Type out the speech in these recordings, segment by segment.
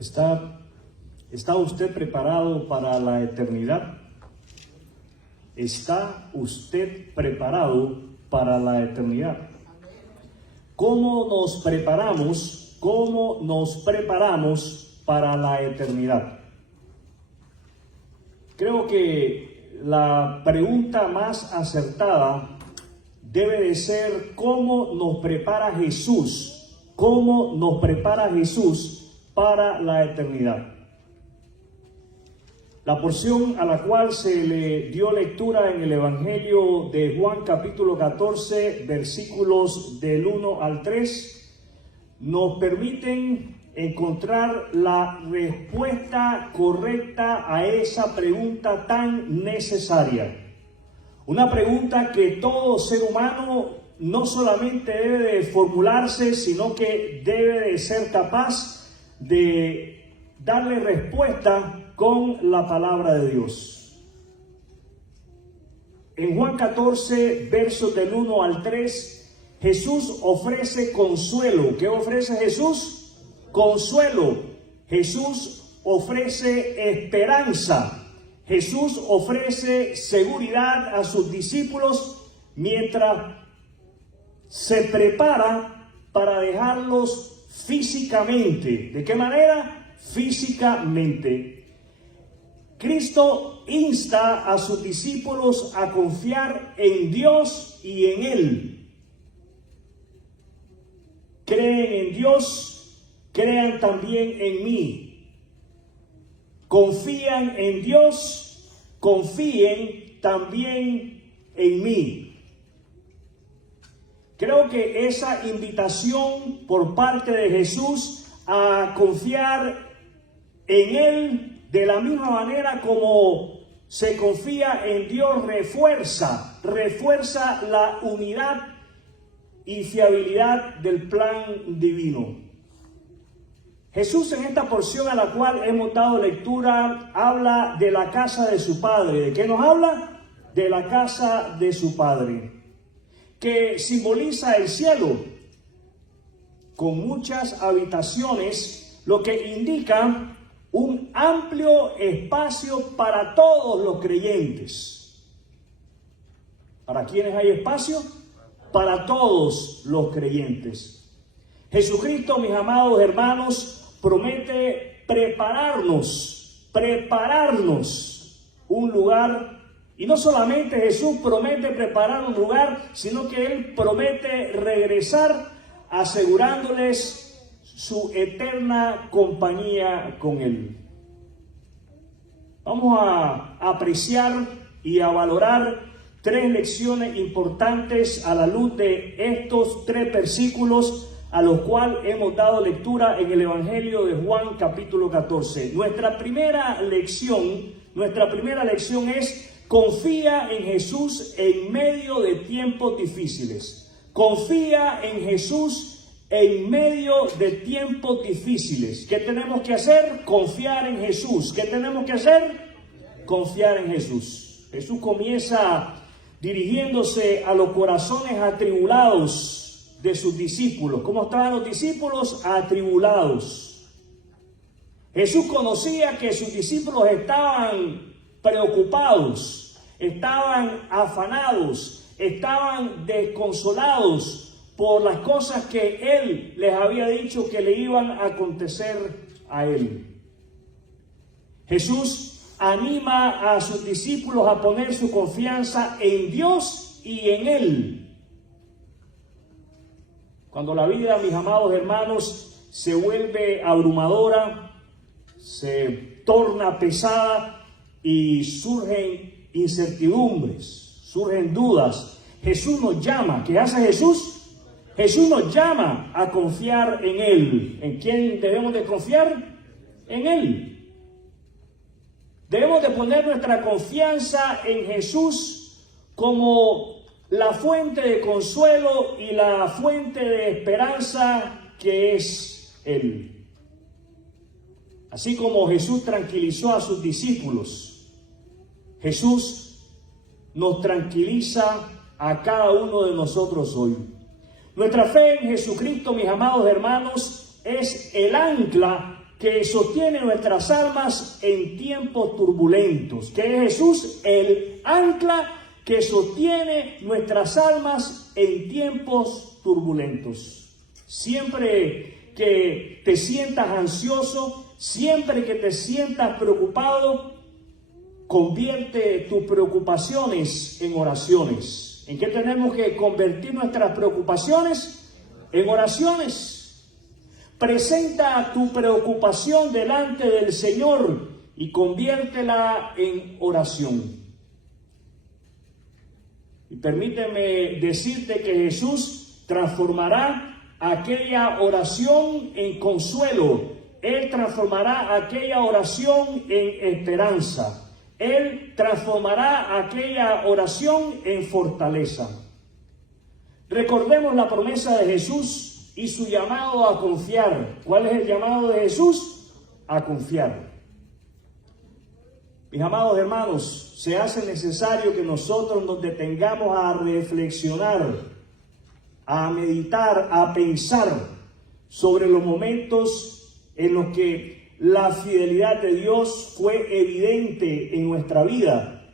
¿Está usted preparado para la eternidad? ¿Está usted preparado para la eternidad? ¿Cómo nos preparamos? ¿Cómo nos preparamos para la eternidad? Creo que la pregunta más acertada debe de ser ¿cómo nos prepara Jesús? ¿Cómo nos prepara Jesús para la eternidad? La porción a la cual se le dio lectura en el Evangelio de Juan capítulo 14, versículos del 1 al 3, nos permiten encontrar la respuesta correcta a esa pregunta tan necesaria. Una pregunta que todo ser humano no solamente debe de formularse, sino que debe de ser capaz de darle respuesta con la palabra de Dios. En Juan 14, versos del 1 al 3, Jesús ofrece consuelo. ¿Qué ofrece Jesús? Consuelo. Jesús ofrece esperanza. Jesús ofrece seguridad a sus discípulos mientras se prepara para dejarlos físicamente. ¿De qué manera? Físicamente. Cristo insta a sus discípulos a confiar en Dios y en Él. Creen en Dios, crean también en mí. Confían en Dios, confíen también en mí. Creo que esa invitación por parte de Jesús a confiar en Él de la misma manera como se confía en Dios, refuerza la unidad y fiabilidad del plan divino. Jesús en esta porción a la cual hemos dado lectura habla de la casa de su Padre. ¿De qué nos habla? De la casa de su Padre, que simboliza el cielo, con muchas habitaciones, lo que indica un amplio espacio para todos los creyentes. ¿Para quiénes hay espacio? Para todos los creyentes. Jesucristo, mis amados hermanos, promete prepararnos un lugar. Y no solamente Jesús promete preparar un lugar, sino que Él promete regresar asegurándoles su eterna compañía con Él. Vamos a apreciar y a valorar tres lecciones importantes a la luz de estos tres versículos a los cuales hemos dado lectura en el Evangelio de Juan capítulo 14. Nuestra primera lección es: confía en Jesús en medio de tiempos difíciles. Confía en Jesús en medio de tiempos difíciles. ¿Qué tenemos que hacer? Confiar en Jesús. ¿Qué tenemos que hacer? Confiar en Jesús. Jesús comienza dirigiéndose a los corazones atribulados de sus discípulos. ¿Cómo estaban los discípulos? Atribulados. Jesús conocía que sus discípulos estaban preocupados, estaban afanados, estaban desconsolados por las cosas que Él les había dicho que le iban a acontecer a Él. Jesús anima a sus discípulos a poner su confianza en Dios y en Él. Cuando la vida, mis amados hermanos, se vuelve abrumadora, se torna pesada y surgen incertidumbres, surgen dudas, Jesús nos llama. ¿Qué hace Jesús? Jesús nos llama a confiar en Él. ¿En quién debemos de confiar? En Él. Debemos de poner nuestra confianza en Jesús como la fuente de consuelo y la fuente de esperanza que es Él. Así como Jesús tranquilizó a sus discípulos, Jesús nos tranquiliza a cada uno de nosotros hoy. Nuestra fe en Jesucristo, mis amados hermanos, es el ancla que sostiene nuestras almas en tiempos turbulentos, que es Jesús el ancla que sostiene nuestras almas en tiempos turbulentos. Siempre que te sientas ansioso, siempre que te sientas preocupado, convierte tus preocupaciones en oraciones. ¿En qué tenemos que convertir nuestras preocupaciones? En oraciones. Presenta tu preocupación delante del Señor y conviértela en oración. Y permíteme decirte que Jesús transformará aquella oración en consuelo. Él transformará aquella oración en esperanza. Él transformará aquella oración en fortaleza. Recordemos la promesa de Jesús y su llamado a confiar. ¿Cuál es el llamado de Jesús? A confiar. Mis amados hermanos, se hace necesario que nosotros nos detengamos a reflexionar, a meditar, a pensar sobre los momentos en los que la fidelidad de Dios fue evidente en nuestra vida.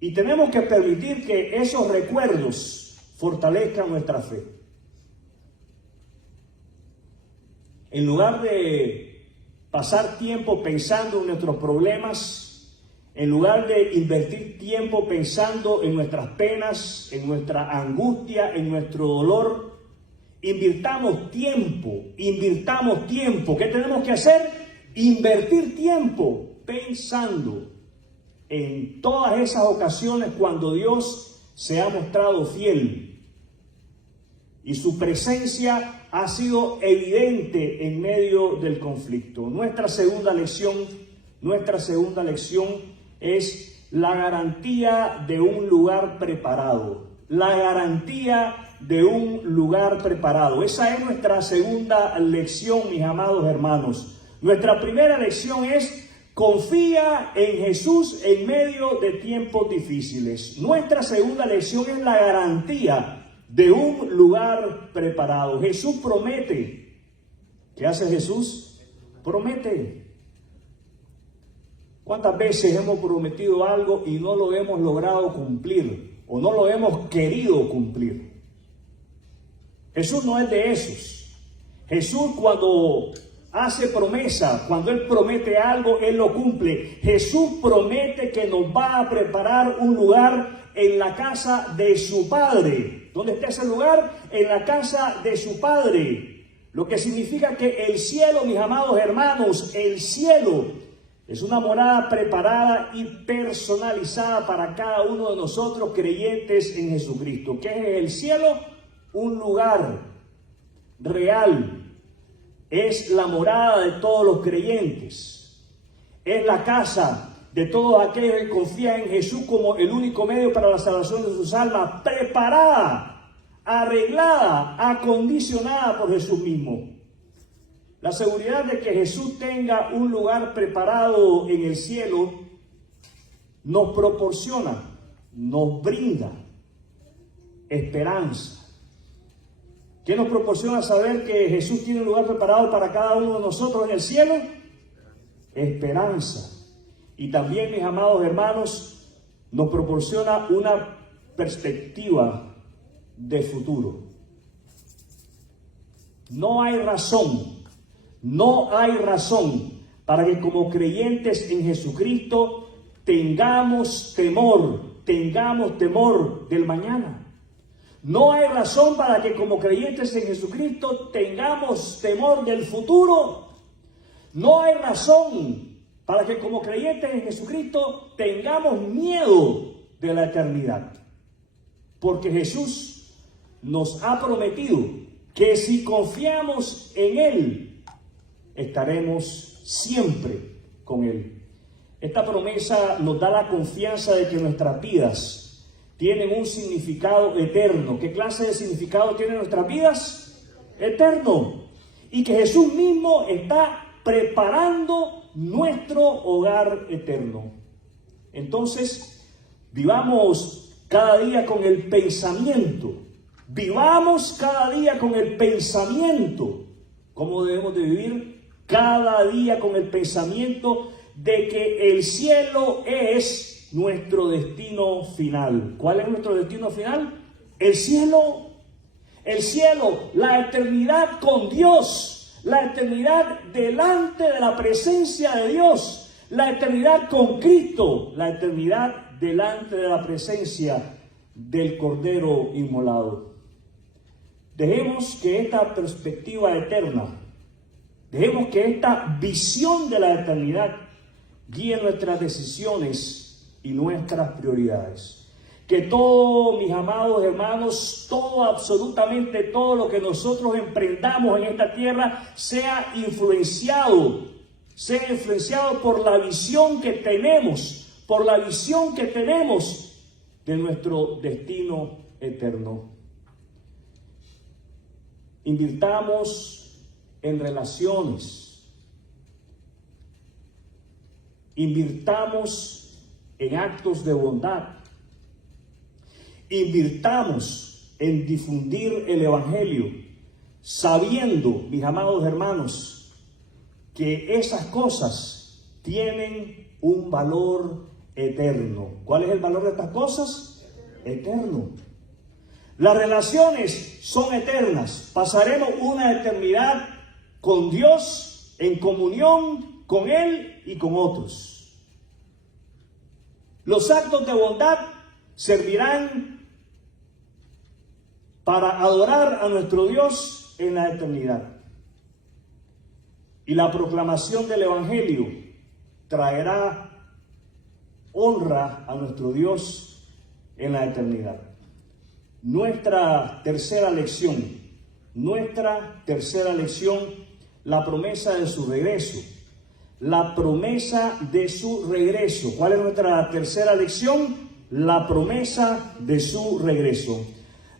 Y tenemos que permitir que esos recuerdos fortalezcan nuestra fe. En lugar de pasar tiempo pensando en nuestros problemas, en lugar de invertir tiempo pensando en nuestras penas, en nuestra angustia, en nuestro dolor, invirtamos tiempo. ¿Qué tenemos que hacer? Invertir tiempo pensando en todas esas ocasiones cuando Dios se ha mostrado fiel y su presencia ha sido evidente en medio del conflicto. Nuestra segunda lección es la garantía de un lugar preparado. La garantía de un lugar preparado. Esa es nuestra segunda lección, mis amados hermanos. Nuestra primera lección es: confía en Jesús en medio de tiempos difíciles. Nuestra segunda lección es la garantía de un lugar preparado. Jesús promete. ¿Qué hace Jesús? Promete. ¿Cuántas veces hemos prometido algo y no lo hemos logrado cumplir o no lo hemos querido cumplir? Jesús no es de esos. Jesús, cuando hace promesa, cuando Él promete algo, Él lo cumple. Jesús promete que nos va a preparar un lugar en la casa de su Padre. ¿Dónde está ese lugar? En la casa de su Padre. Lo que significa que el cielo, mis amados hermanos, el cielo es una morada preparada y personalizada para cada uno de nosotros creyentes en Jesucristo. ¿Qué es el cielo? Un lugar real. Es la morada de todos los creyentes. Es la casa de todos aquellos que confían en Jesús como el único medio para la salvación de sus almas, preparada, arreglada, acondicionada por Jesús mismo. La seguridad de que Jesús tenga un lugar preparado en el cielo nos proporciona, nos brinda esperanza. ¿Qué nos proporciona saber que Jesús tiene un lugar preparado para cada uno de nosotros en el cielo? Esperanza. Y también, mis amados hermanos, nos proporciona una perspectiva de futuro. No hay razón para que como creyentes en Jesucristo tengamos temor del mañana. No hay razón para que como creyentes en Jesucristo tengamos temor del futuro. No hay razón para que como creyentes en Jesucristo tengamos miedo de la eternidad. Porque Jesús nos ha prometido que si confiamos en Él, estaremos siempre con Él. Esta promesa nos da la confianza de que nuestras vidas tienen un significado eterno. ¿Qué clase de significado tienen nuestras vidas? Eterno. Y que Jesús mismo está preparando nuestro hogar eterno. Entonces, vivamos cada día con el pensamiento ¿Cómo debemos de vivir? Cada día con el pensamiento de que el cielo es nuestro destino final. ¿Cuál es nuestro destino final? El cielo. El cielo, la eternidad con Dios, la eternidad delante de la presencia de Dios, la eternidad con Cristo, la eternidad delante de la presencia del Cordero inmolado. Dejemos que esta perspectiva eterna, dejemos que esta visión de la eternidad guíe nuestras decisiones y nuestras prioridades. Que todo, mis amados hermanos, todo, absolutamente todo lo que nosotros emprendamos en esta tierra sea influenciado por la visión que tenemos, de nuestro destino eterno. Invirtamos en relaciones, invirtamos en actos de bondad, invirtamos en difundir el Evangelio, sabiendo, mis amados hermanos, que esas cosas tienen un valor eterno. ¿Cuál es el valor de estas cosas? Eterno. Las relaciones son eternas. Pasaremos una eternidad con Dios, en comunión con Él y con otros. Los actos de bondad servirán para adorar a nuestro Dios en la eternidad. Y la proclamación del Evangelio traerá honra a nuestro Dios en la eternidad. Nuestra tercera lección, la promesa de su regreso. La promesa de su regreso. ¿Cuál es nuestra tercera lección? La promesa de su regreso.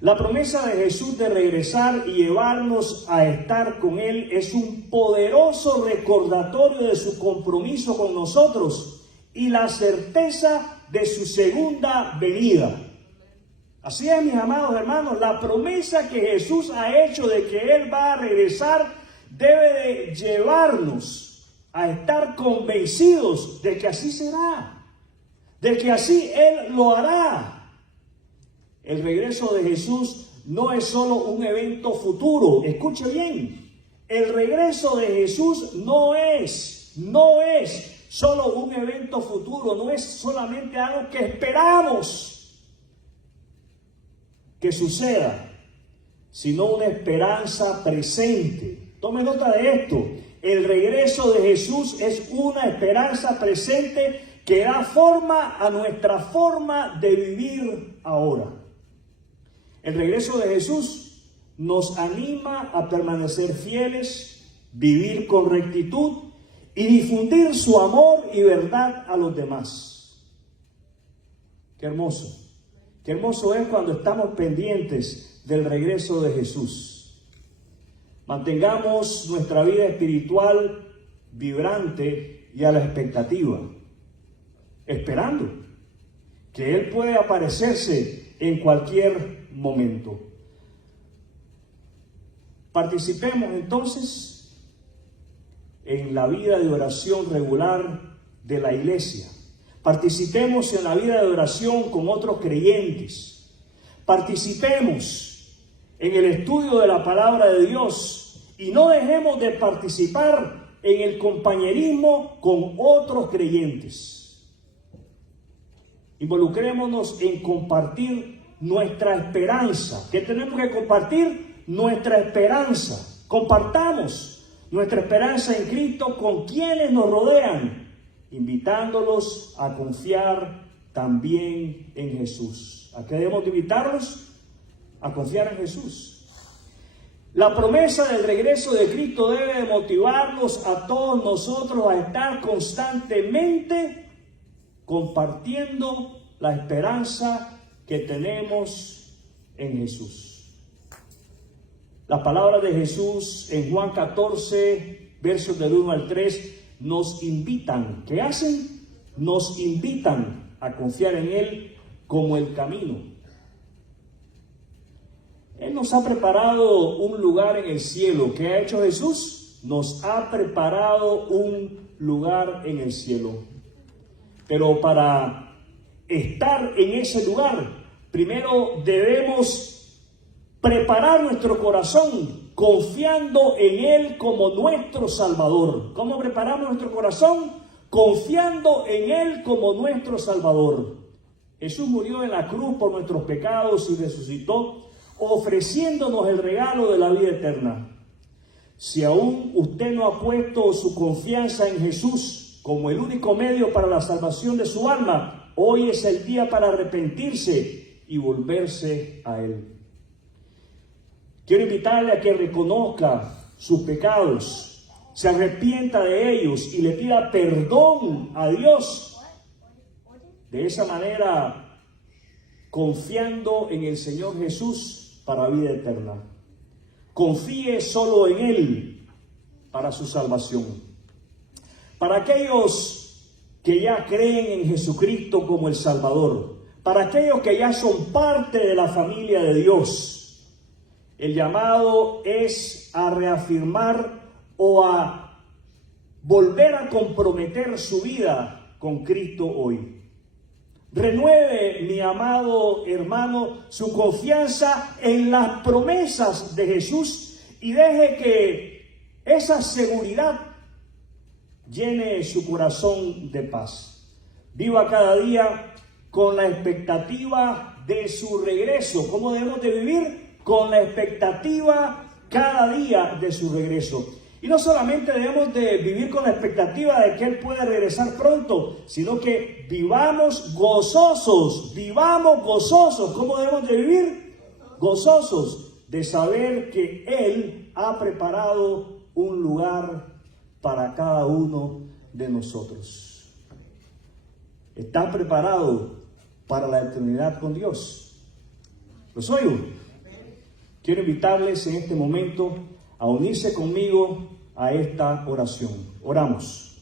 La promesa de Jesús de regresar y llevarnos a estar con Él es un poderoso recordatorio de su compromiso con nosotros y la certeza de su segunda venida. Así es, mis amados hermanos, la promesa que Jesús ha hecho de que Él va a regresar debe de llevarnos a estar convencidos de que así será, de que así Él lo hará. El regreso de Jesús no es solo un evento futuro. Escuche bien, el regreso de Jesús no es solo un evento futuro, no es solamente algo que esperamos que suceda, sino una esperanza presente. Tome nota de esto. El regreso de Jesús es una esperanza presente que da forma a nuestra forma de vivir ahora. El regreso de Jesús nos anima a permanecer fieles, vivir con rectitud y difundir su amor y verdad a los demás. Qué hermoso. Qué hermoso es cuando estamos pendientes del regreso de Jesús. Mantengamos nuestra vida espiritual vibrante y a la expectativa, esperando que Él puede aparecerse en cualquier momento. Participemos entonces en la vida de oración regular de la iglesia. Participemos en la vida de oración con otros creyentes. Participemos en el estudio de la palabra de Dios y no dejemos de participar en el compañerismo con otros creyentes. Involucrémonos en compartir nuestra esperanza. ¿Qué tenemos que compartir? Nuestra esperanza. Compartamos nuestra esperanza en Cristo con quienes nos rodean, invitándolos a confiar también en Jesús. ¿A qué debemos invitarlos? A confiar en Jesús. La promesa del regreso de Cristo debe de motivarnos a todos nosotros a estar constantemente compartiendo la esperanza que tenemos en Jesús. Las palabras de Jesús en Juan 14, versos del 1 al 3, nos invitan. ¿Qué hacen? Nos invitan a confiar en Él como el camino. Él nos ha preparado un lugar en el cielo. ¿Qué ha hecho Jesús? Nos ha preparado un lugar en el cielo. Pero para estar en ese lugar, primero debemos preparar nuestro corazón confiando en Él como nuestro Salvador. ¿Cómo preparamos nuestro corazón? Confiando en Él como nuestro Salvador. Jesús murió en la cruz por nuestros pecados y resucitó, ofreciéndonos el regalo de la vida eterna. Si aún usted no ha puesto su confianza en Jesús como el único medio para la salvación de su alma, hoy es el día para arrepentirse y volverse a Él. Quiero invitarle a que reconozca sus pecados, se arrepienta de ellos y le pida perdón a Dios. De esa manera, confiando en el Señor Jesús para vida eterna. Confíe solo en Él para su salvación. Para aquellos que ya creen en Jesucristo como el Salvador, para aquellos que ya son parte de la familia de Dios, el llamado es a reafirmar o a volver a comprometer su vida con Cristo hoy. Renueve, mi amado hermano, su confianza en las promesas de Jesús y deje que esa seguridad llene su corazón de paz. Viva cada día con la expectativa de su regreso. ¿Cómo debemos de vivir? Con la expectativa cada día de su regreso. Y no solamente debemos de vivir con la expectativa de que Él pueda regresar pronto, sino que vivamos gozosos. ¿Cómo debemos de vivir? Gozosos de saber que Él ha preparado un lugar para cada uno de nosotros. ¿Están preparados para la eternidad con Dios? ¿Los oigo? Quiero invitarles en este momento a unirse conmigo a esta oración. Oramos.